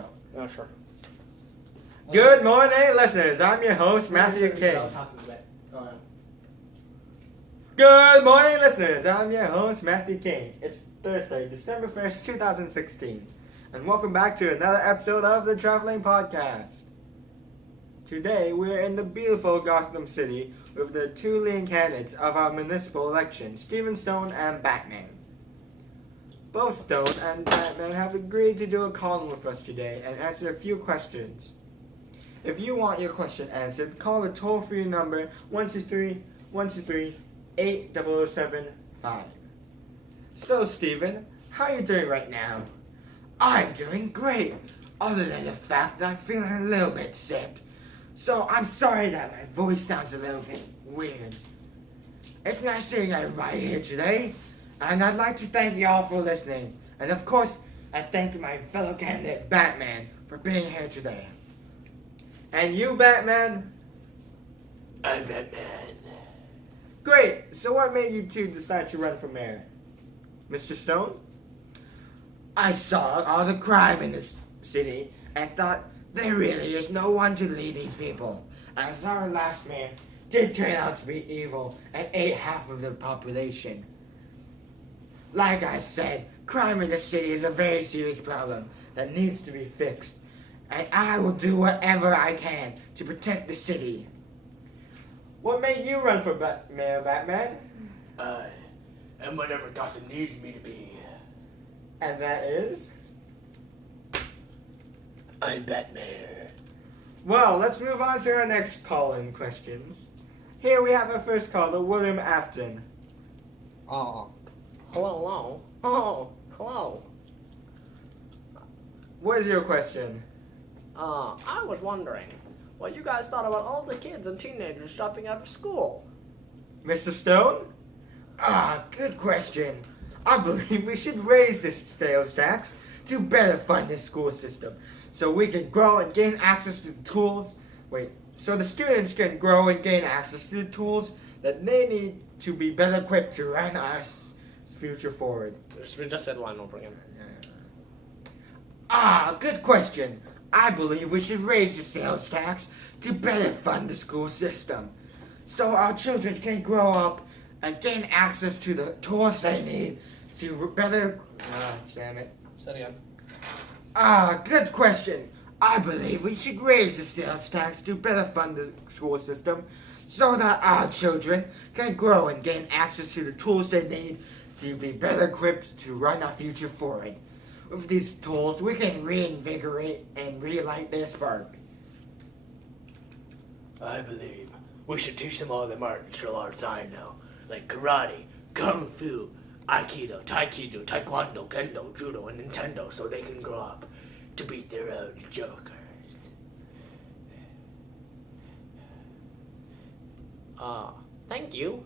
go. Oh, sure. Good morning, listeners. I'm your host, Matthew King. Good morning, listeners. I'm your host, Matthew King. It's Thursday, December 1st, 2016. And welcome back to another episode of the Traveling Podcast. Today, we're in the beautiful Gotham City with the two leading candidates of our municipal election, Stephen Stone and Batman. Both Stone and Batman have agreed to do a column with us today and answer a few questions. If you want your question answered, call the toll-free number 123-123-8075. So, Stephen, how are you doing right now? I'm doing great, other than the fact that I'm feeling a little bit sick. So I'm sorry that my voice sounds a little bit weird. It's nice seeing everybody here today, and I'd like to thank you all for listening. And of course, I thank my fellow candidate, Batman, for being here today. And you, Batman? I'm Batman. Great. So what made you two decide to run for mayor? Mr. Stone? I saw all the crime in this city and thought there really is no one to lead these people, as our last mayor did turn out to be evil and ate half of the population. Like I said, crime in the city is a very serious problem that needs to be fixed, and I will do whatever I can to protect the city. What made you run for mayor, Batman? And whatever Gotham needs me to be. And that is? I'm Batman. Well, let's move on to our next call-in questions. Here we have our first caller, William Afton. Hello. Oh, hello. What is your question? I was wondering what you guys thought about all the kids and teenagers dropping out of school. Mr. Stone? Good question. I believe we should raise this sales tax to better fund the school system, so we can grow and gain access to the tools. So the students can grow and gain access to the tools that they need to be better equipped to run our future forward. We just said line over again. Good question. I believe we should raise the sales tax to better fund the school system, so our children can grow up and gain access to the tools they need to better... damn it. Say it again. Good question. I believe we should raise the sales tax to better fund the school system so that our children can grow and gain access to the tools they need to be better equipped to run our future forward. With these tools, we can reinvigorate and relight their spark. I believe we should teach them all the martial arts I know, like karate, kung fu, aikido, taikido, taekwondo, kendo, judo, and Nintendo, so they can grow up to beat their own jokers. Thank you.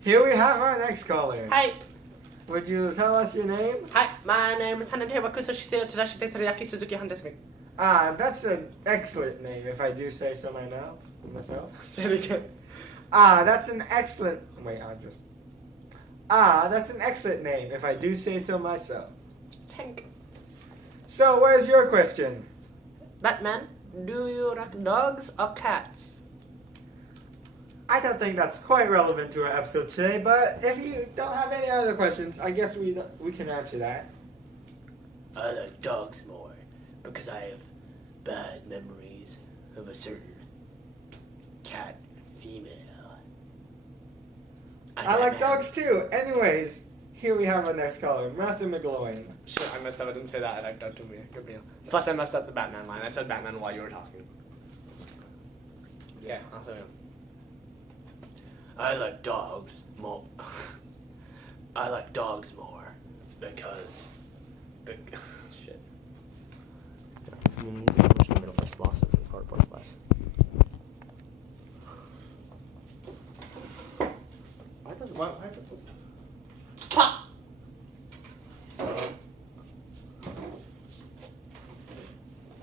Here we have our next caller. Hi. Would you tell us your name? Hi, my name is Hanente Wakuso Tadashi Teriyaki Suzuki Handesmi. That's an excellent name, if I do say so myself. Say it again. That's an excellent... that's an excellent name, if I do say so myself. Tank. So, where's your question? Batman, do you like dogs or cats? I don't think that's quite relevant to our episode today, but if you don't have any other questions, I guess we can answer that. I like dogs more, because I have bad memories of a certain cat female. I like dogs too. Anyways, here we have our next caller, Matthew McGloin. Shit, I messed up. I didn't say that. I like that to me. Good deal. Plus, I messed up the Batman line. I said Batman while you were talking. Okay, I'll say it. I like dogs more. I like dogs more because Shit. Middle first boss and hard boss last. Why does Pop!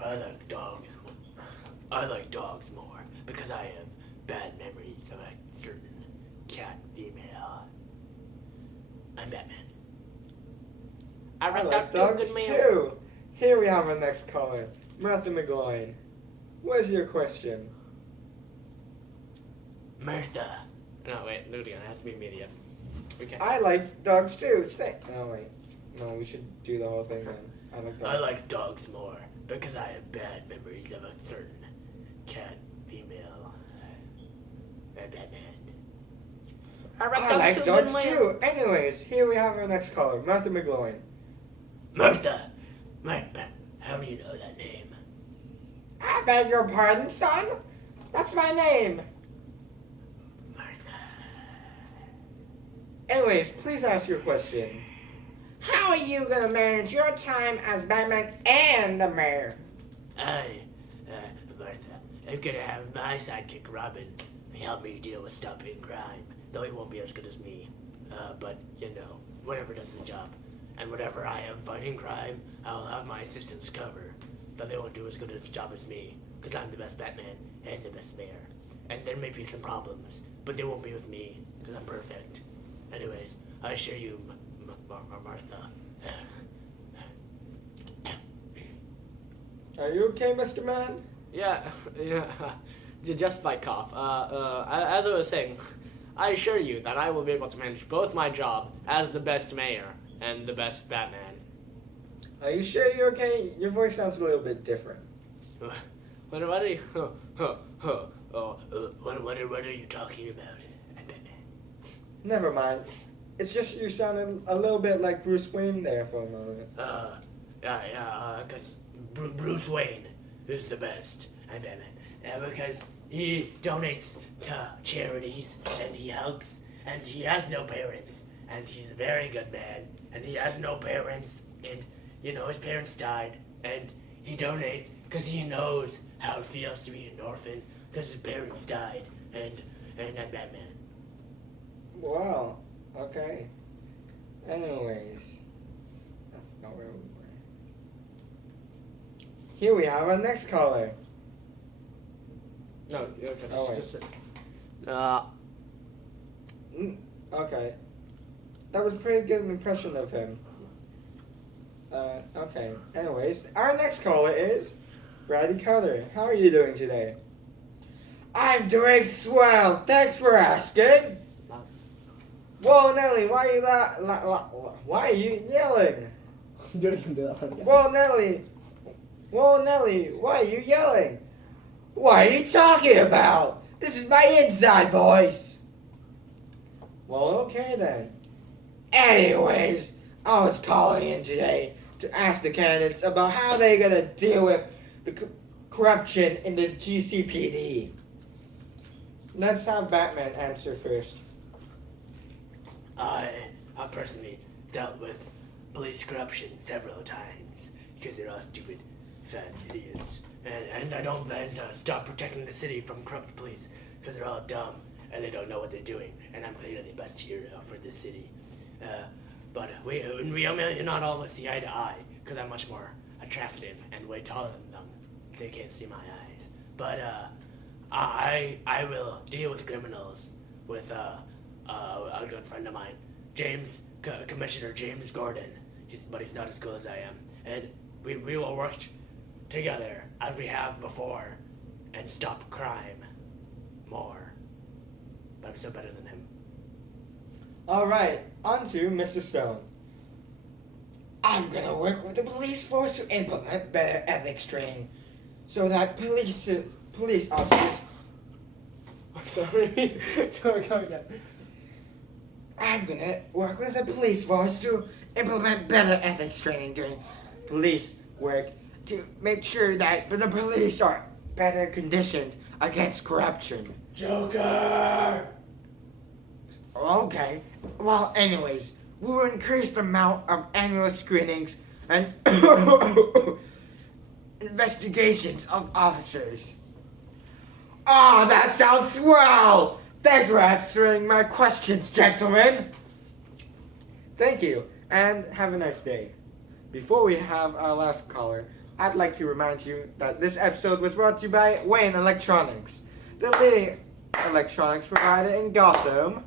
I like dogs more because I have bad memories of a certain cat female. I'm Batman. I like dogs too. Here we have our next caller, Martha McGloin. What's your question? Martha. No, wait, do it again. It has to be immediate. We can't. I like dogs too. No, wait. No, we should do the whole thing then. I like dogs. I like dogs more because I have bad memories of a certain cat female. Batman. I like dogs too. Anyways, here we have our next caller, Martha McGloin. Martha. How do you know that name? I beg your pardon, son? That's my name. Martha. Anyways, please ask your question. How are you gonna manage your time as Batman and the mayor? Martha, I'm gonna have my sidekick Robin help me deal with stopping crime. Though he won't be as good as me. But, you know, whatever does the job. And whenever I am fighting crime, I'll have my assistants cover. Though they won't do as good a job as me, because I'm the best Batman and the best mayor. And there may be some problems, but they won't be with me, because I'm perfect. Anyways, I assure you, Martha. Are you okay, Mr. Man? Yeah. Just by cough. As I was saying, I assure you that I will be able to manage both my job as the best mayor and the best Batman. Are you sure you're okay? Your voice sounds a little bit different. What are you? What are you talking about? I'm Batman. Never mind. It's just you sounded a little bit like Bruce Wayne there for a moment. Because Bruce Wayne is the best. I'm Batman. Because he donates to charities, and he helps, and he has no parents, and he's a very good man, and he has no parents, and, you know, his parents died, and he donates because he knows how it feels to be an orphan, because his parents died, and I'm Batman. Wow. Okay. Anyways. I forgot where we were. Here we have our next caller. No, okay, Oh, wait. just Okay. That was a pretty good impression of him. Okay. Anyways, our next caller is Brady Carter. How are you doing today? I'm doing swell. Thanks for asking. Whoa, Nelly, why are you why are you yelling? do it again, do that one again. Whoa, Nelly, why are you yelling? What are you talking about? This is my inside voice. Well, okay then. Anyways, I was calling in today to ask the candidates about how they're gonna deal with the corruption in the GCPD. Let's have Batman answer first. I personally dealt with police corruption several times because they're all stupid, fat idiots. And I don't plan to stop protecting the city from corrupt police because they're all dumb and they don't know what they're doing. And I'm clearly the best hero for the city. But we may not always see eye to eye because I'm much more attractive and way taller than them. They can't see my eyes. But I will deal with criminals with a good friend of mine, Commissioner James Gordon. But he's not as cool as I am. And we will work together as we have before and stop crime more. But I'm still better than him. Alright, on to Mr. Stone. I'm gonna work with the police force to implement better ethics training so that police officers. Sorry. Go again. I'm gonna work with the police force to implement better ethics training during police work to make sure that the police are better conditioned against corruption. Joker! Okay. Well, anyways, we will increase the amount of annual screenings and investigations of officers. Oh, that sounds swell! Thanks for answering my questions, gentlemen. Thank you, and have a nice day. Before we have our last caller, I'd like to remind you that this episode was brought to you by Wayne Electronics, the leading electronics provider in Gotham.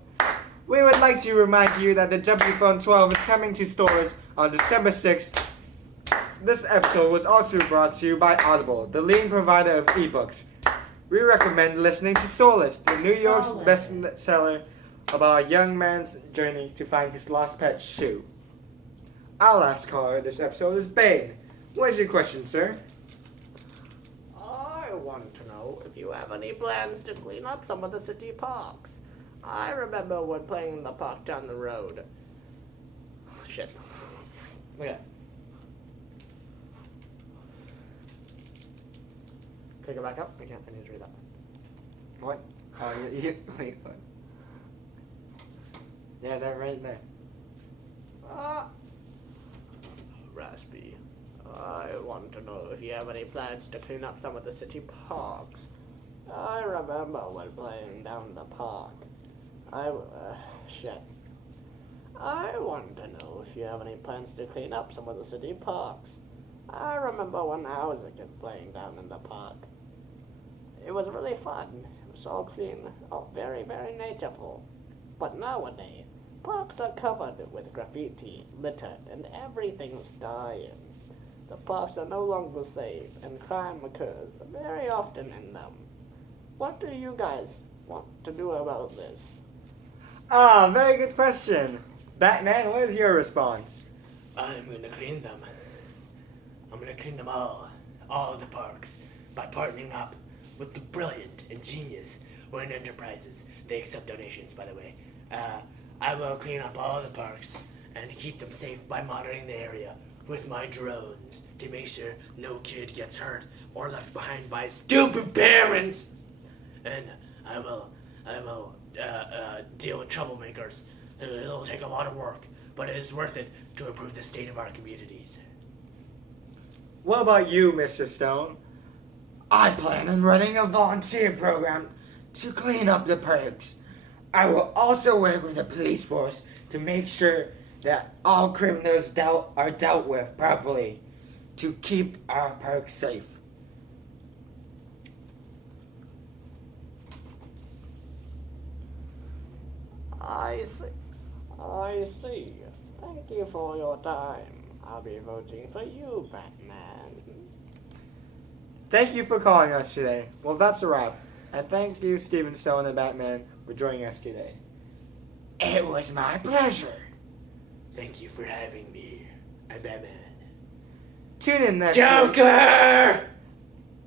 We would like to remind you that the WPhone 12 is coming to stores on December 6th. This episode was also brought to you by Audible, the leading provider of ebooks. We recommend listening to Solace, the New York's bestseller about a young man's journey to find his lost pet shoe. Our last caller this episode is Bane. What is your question, sir? I want to know if you have any plans to clean up some of the city parks. I remember when playing in the park down the road. Shit. Okay. Can I go back up? I can't. I need to read that. What? Oh, wait, what? Yeah, they're right there. Raspy. I want to know if you have any plans to clean up some of the city parks. I remember when playing down the park. Shit. I want to know if you have any plans to clean up some of the city parks. I remember when I was a kid playing down in the park. It was really fun. It was all clean, all very, very natureful. But nowadays, parks are covered with graffiti, litter, and everything's dying. The parks are no longer safe, and crime occurs very often in them. What do you guys want to do about this? Ah, very good question. Batman, what is your response? I'm gonna clean them. I'm gonna clean them all the parks, by partnering up with the brilliant and genius Wayne Enterprises. They accept donations, by the way. I will clean up all the parks and keep them safe by monitoring the area with my drones to make sure no kid gets hurt or left behind by stupid parents. And I will deal with troublemakers. It'll take a lot of work, but it is worth it to improve the state of our communities. What about you, Mr. Stone? I plan on running a volunteer program to clean up the parks. I will also work with the police force to make sure that all criminals are dealt with properly to keep our parks safe. I see. Thank you for your time. I'll be voting for you, Batman. Thank you for calling us today. Well, that's a wrap. And thank you, Stephen Stone and Batman, for joining us today. It was my pleasure. Thank you for having me. I'm Batman. Tune in next week. Joker!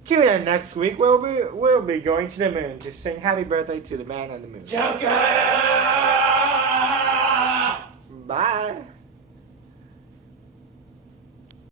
Tune in next week. We'll be going to the moon to sing happy birthday to the man on the moon. Joker! Bye.